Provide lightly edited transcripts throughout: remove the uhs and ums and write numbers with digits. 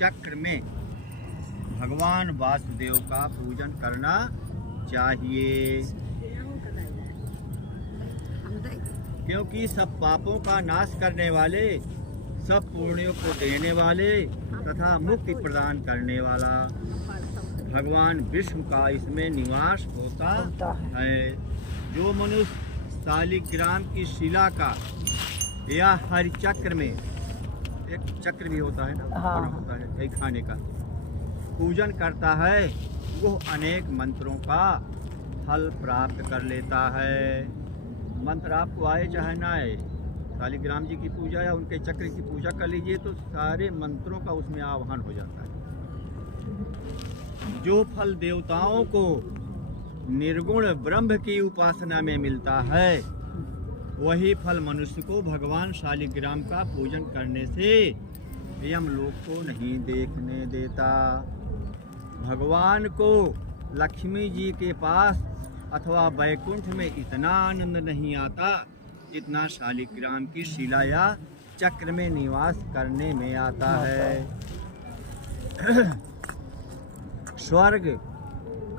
चक्र में भगवान वासुदेव का पूजन करना चाहिए, क्योंकि सब पापों का नाश करने वाले, सब पुण्यों को देने वाले तथा मुक्ति प्रदान करने वाला भगवान विष्णु का इसमें निवास होता है। जो मनुष्य शालिग्राम की शिला का या हरि चक्र में, एक चक्र भी होता है ना, होता है कई खाने का, पूजन करता है, वो अनेक मंत्रों का फल प्राप्त कर लेता है। मंत्र आपको आए चाहे ना आए, शालिग्राम जी की पूजा या उनके चक्र की पूजा कर लीजिए तो सारे मंत्रों का उसमें आह्वान हो जाता है। जो फल देवताओं को निर्गुण ब्रह्म की उपासना में मिलता है, वही फल मनुष्य को भगवान शालिग्राम का पूजन करने से यमलोक को नहीं देखने देता। भगवान को लक्ष्मी जी के पास अथवा वैकुंठ में इतना आनंद नहीं आता जितना शालिग्राम की शिला या चक्र में निवास करने में आता है। स्वर्ग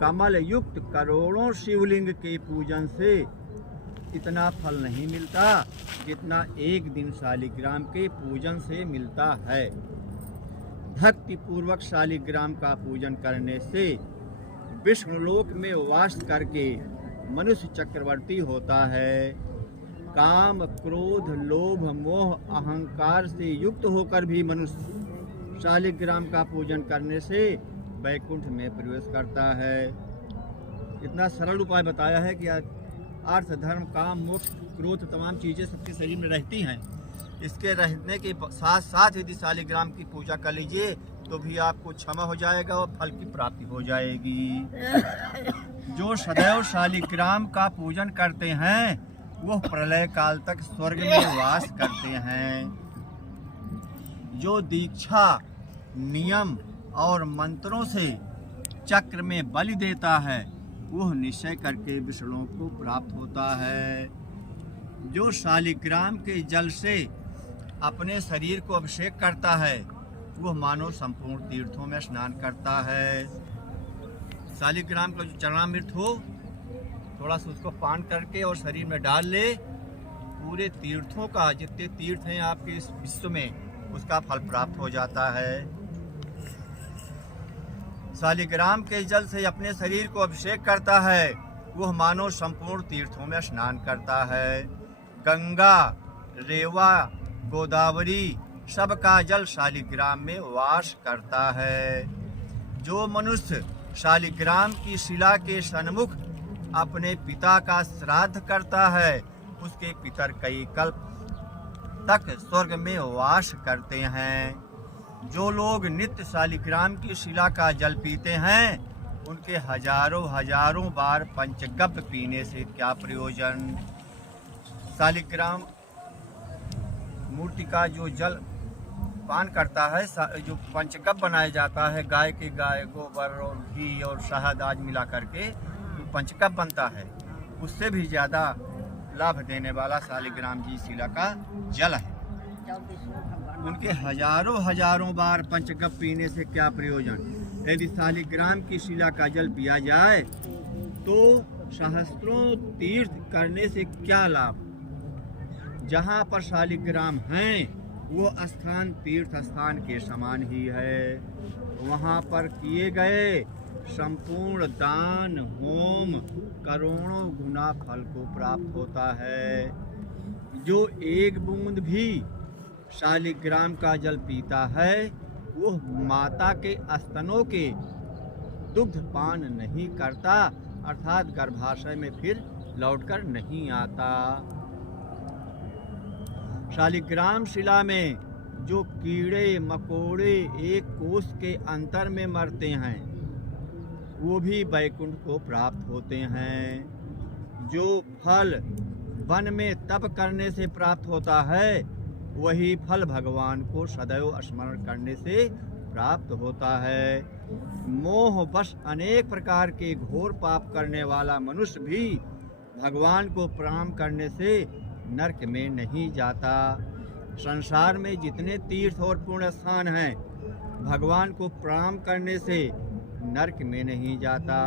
कमल युक्त करोड़ों शिवलिंग के पूजन से इतना फल नहीं मिलता जितना एक दिन शालिग्राम के पूजन से मिलता है। भक्ति पूर्वक शालिग्राम का पूजन करने से विष्णुलोक में वास करके मनुष्य चक्रवर्ती होता है। काम, क्रोध, लोभ, मोह, अहंकार से युक्त होकर भी मनुष्य शालिग्राम का पूजन करने से वैकुंठ में प्रवेश करता है। इतना सरल उपाय बताया है कि अर्थ, धर्म, काम, मोक्ष, क्रोध तमाम चीज़ें सबके शरीर में रहती हैं। इसके रहने के साथ साथ यदि शालिग्राम की पूजा कर लीजिए तो भी आपको क्षमा हो जाएगा और फल की प्राप्ति हो जाएगी। जो सदैव शालिग्राम का पूजन करते हैं वो प्रलय काल तक स्वर्ग में वास करते हैं। जो दीक्षा, नियम और मंत्रों से चक्र में बलि देता है वह निश्चय करके विष्णु को प्राप्त होता है। जो शालिग्राम के जल से अपने शरीर को अभिषेक करता है वह मानो संपूर्ण तीर्थों में स्नान करता है। शालिग्राम का जो चरणामृत हो, थोड़ा सा उसको पान करके और शरीर में डाल ले, पूरे तीर्थों का, जितने तीर्थ हैं आपके इस विश्व में, उसका फल प्राप्त हो जाता है। शालिग्राम के जल से अपने शरीर को अभिषेक करता है वह मानो संपूर्ण तीर्थों में स्नान करता है। गंगा, रेवा, गोदावरी सबका जल शालिग्राम में वास करता है। जो मनुष्य शालिग्राम की शिला के सन्मुख अपने पिता का श्राद्ध करता है उसके पितर कई कल्प तक स्वर्ग में वास करते हैं। जो लोग नित्य शालिग्राम की शिला का जल पीते हैं उनके हजारों बार पंचगव्य पीने से क्या प्रयोजन। शालिग्राम मूर्ति का जो जल पान करता है, जो पंचगव्य बनाया जाता है, गाय गोबर और घी और शहद आज मिला करके जो पंचगव्य बनता है, उससे भी ज़्यादा लाभ देने वाला शालिग्राम जी शिला का जल है। उनके हजारों बार पंचगव्य पीने से क्या प्रयोजन। यदि शालिग्राम की शिला का जल पिया जाए तो सहस्त्रों तीर्थ करने से क्या लाभ। जहाँ पर शालिग्राम हैं वो स्थान तीर्थ स्थान के समान ही है। वहाँ पर किए गए संपूर्ण दान, होम करोड़ों गुना फल को प्राप्त होता है। जो एक बूंद भी शालिग्राम का जल पीता है वो माता के स्तनों के दुग्ध पान नहीं करता, अर्थात गर्भाशय में फिर लौटकर नहीं आता। शालिग्राम शिला में जो कीड़े मकोड़े एक कोस के अंतर में मरते हैं वो भी वैकुंठ को प्राप्त होते हैं। जो फल वन में तप करने से प्राप्त होता है वही फल भगवान को सदैव स्मरण करने से प्राप्त होता है। मोह बस अनेक प्रकार के घोर पाप करने वाला मनुष्य भी भगवान को प्रणाम करने से नरक में नहीं जाता। संसार में जितने तीर्थ और पुण्य स्थान हैं भगवान को प्रणाम करने से नरक में नहीं जाता।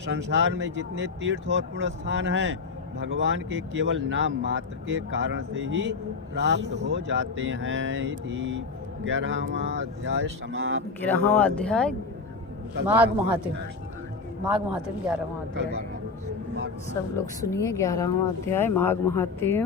संसार में जितने तीर्थ और पुण्य स्थान हैं भगवान के केवल नाम मात्र के कारण से ही प्राप्त हो जाते हैं। इति 11वां अध्याय समाप्त। 11वां अध्याय माघ महात्म्य। माघ महात्म्य 11वां कल अध्याय। 12वां। सब लोग सुनिए 11वां अध्याय माघ महात्म्य।